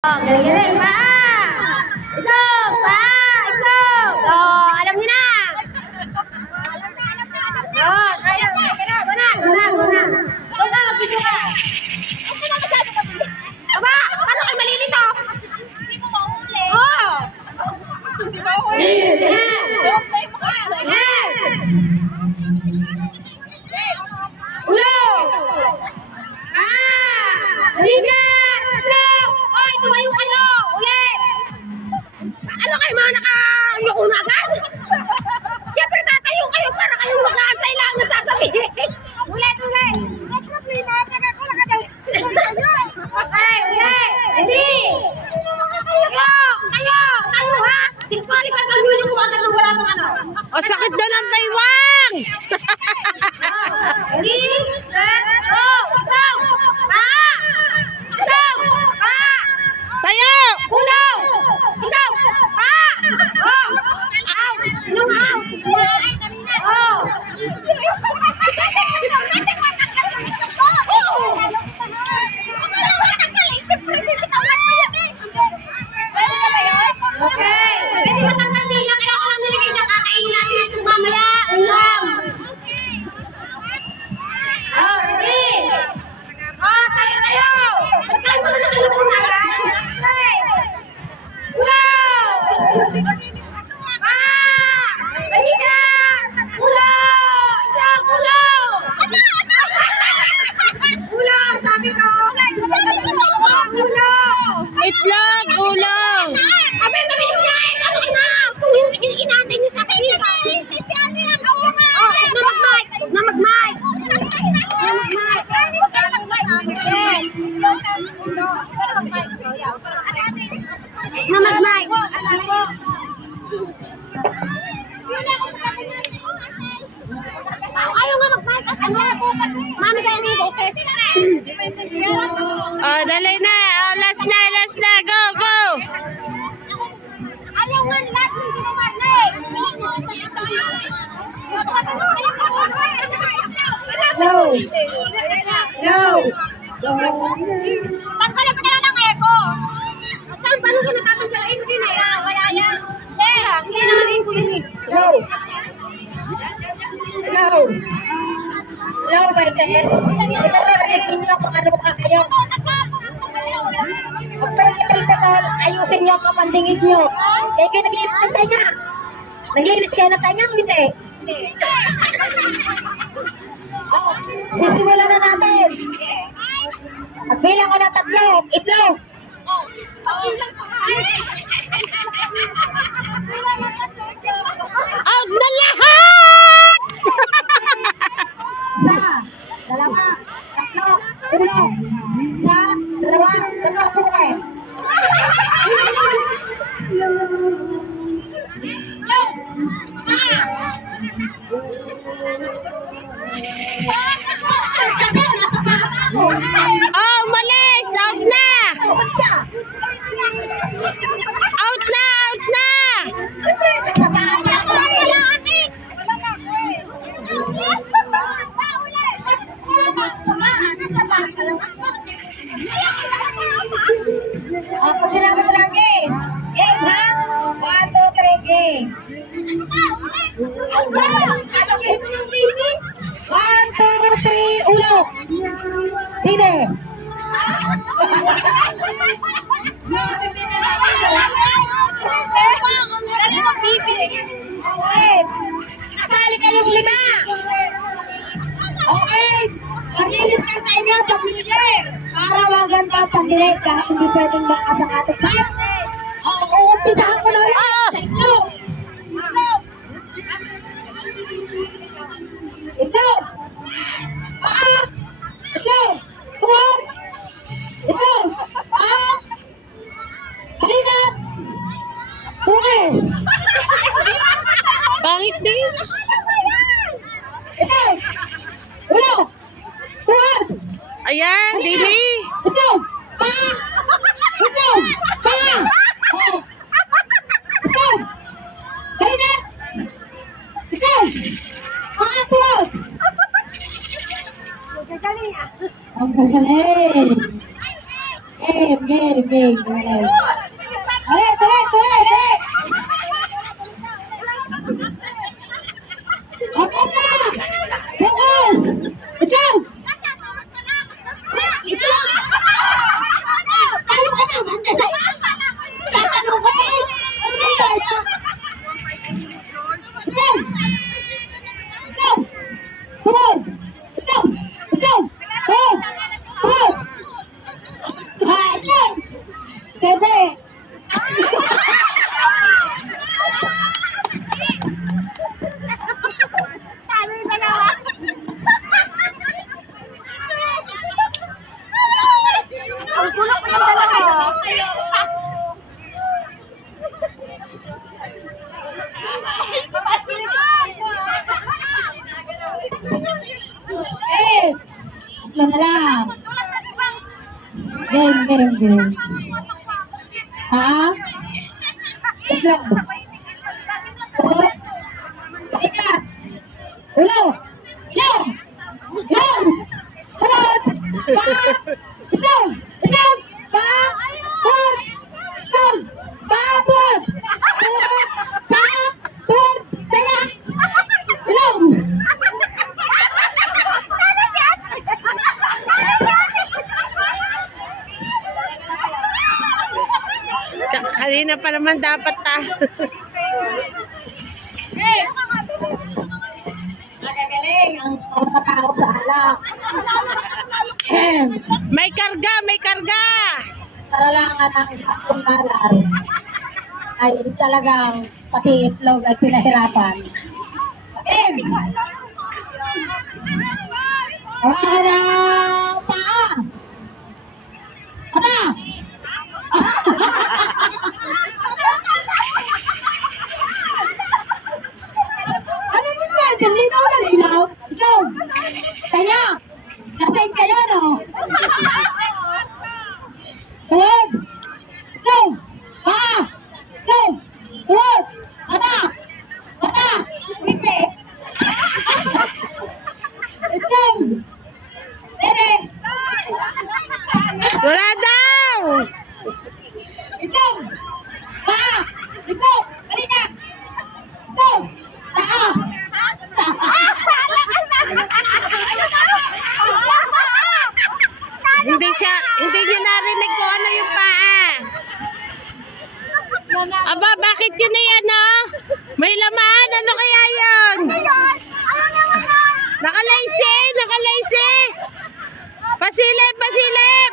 Oh, galing-galing pa! Ito! Pa! Ito! Oh, alam niyo na! Oh, tayo! Guna! Guna, mag-video ka! Hindi na masyado mabili. Aba! Paano kayo malilito? Hindi mo mahuli. Oh! Hindi mo mahuli. Ulo! Halika! Ulo! Hoy, tumayo kayo! Ulit! Ano kayo mga naka-yoko na agad? Siyempre tatayo kayo para kayong makaantay lang na sasabihin. Ulit! May problema pag ako nakagalit. Okay, ulit! Hindi! Tayo ha! Disqualify pag yun yung agad ng wala ng ano. O, sakit na ng baywang! Ready? Set, go! Go! Tayo! Ulo! Ikaw! Oh! Out! Sinong out? Oh! Okay! Pwede matanggal nila kaya ako lang nilagay na kakainin natin ito mamaya. Ulam! Oh, ready? Oh, tayo! Ba't tayo mga nakalapon na agad? Okay! Ulo! Halika! Ulo! Isang ulo! Ulo! Sabi ko! Ulo! Itlog, ulo! Sabi, mabilis nga eh! Ano ka na? Kung hindi natin yung saksi. Oh, huwag na mag-mic! Na mag-mic! Ayaw nga mag-mic at ano? Mami kaya nga yung boses. O, dali na! O, last na! Go! Ayaw nga lahat yung ginawa na eh. No! Tanggalin pa na lang ng echo. Saan paano ka natatanggal? Ay, hindi na. Wala na. Hindi na rin po yun eh. Hello, Bertes. Ipaparinig ninyo kung ano mukha kayo. Pagpapalitan, ayusin nyo ang kapandingid nyo. Kaya kayo nag-iinis ng tainga. Nag-iinis kayo ng tainga, hindi. Sisimula na natin. Pagbilang ko ng 3, itlog. Out na lahat! Isa, dalawa, tatlo, ulo. Isa, dalawa, tatlo, ulo. Oh, malis! Out na! Out na! Ako sinabi ko lang game. Game ha? 1, 2, 3, game. 1, 2, 3, ulo. Hine. Okay. Kasali kayong 5. Okay. Pag-ilis ka sa inyo, pamili. Para maganda ang pamili. Kahit hindi pwedeng baka sa ating bahay. Uumpisahan ko na rin. Ito. Ito. Tuwag. Ito. Halika. Okay. Pangit din! Ito. Ulo. Tuwag. Ayan, dili! Ito. Ito. Ito. Halika. Ito. Tuwag. Gagaling ah. Ang gagaling. Game. game. Ulit, ulit, ulit, ulit. Okay na! Focus! Ikaw! Ikaw! Talo ka na! Handa sa... Tatanong ka eh! Ano tayo? Ikaw! Ikaw! Tumod! Ikaw! Ikaw! Tumod! Tumod! Ikaw! Bebe! Talo yung dalawa. Ang gulo ko ng dalawa. Eh! Tatlo na lang. Game, game, game. Ha? Tatlo. Tumod! Halika! Ulo! Ilaw! Ilaw! Tumod! Pa! Ikaw! Ikaw! Pa! Tumod! Ikaw! Pa! Tumod! Tumod! Pa! Tumod! Tala! Ilaw! Kanina pa naman dapat Eh! Magagaling ang pagkatao sa alak. May karga, may karga. Karalangan ng isang dalar ay talagang pati itlog ay pinahirapan. Hawakan ng paa! Aba! Ano yun ba? Linaw na linaw? Ikaw! Kaya! Lasing kayo, no? Tuwag! Ikaw! Paa! Ikaw! Tuwag! Aba! Aba! Pipi! Ikaw! Tere! Wala daw. Ikaw! Paa! Ikaw! Halika! Ikaw! Taa! Hindi niya narinig kung ano yung paa. Aba, bakit yun na yan, no? May laman, ano kaya yun? Nakalaysi, nakalaysi. Pasilip, pasilip.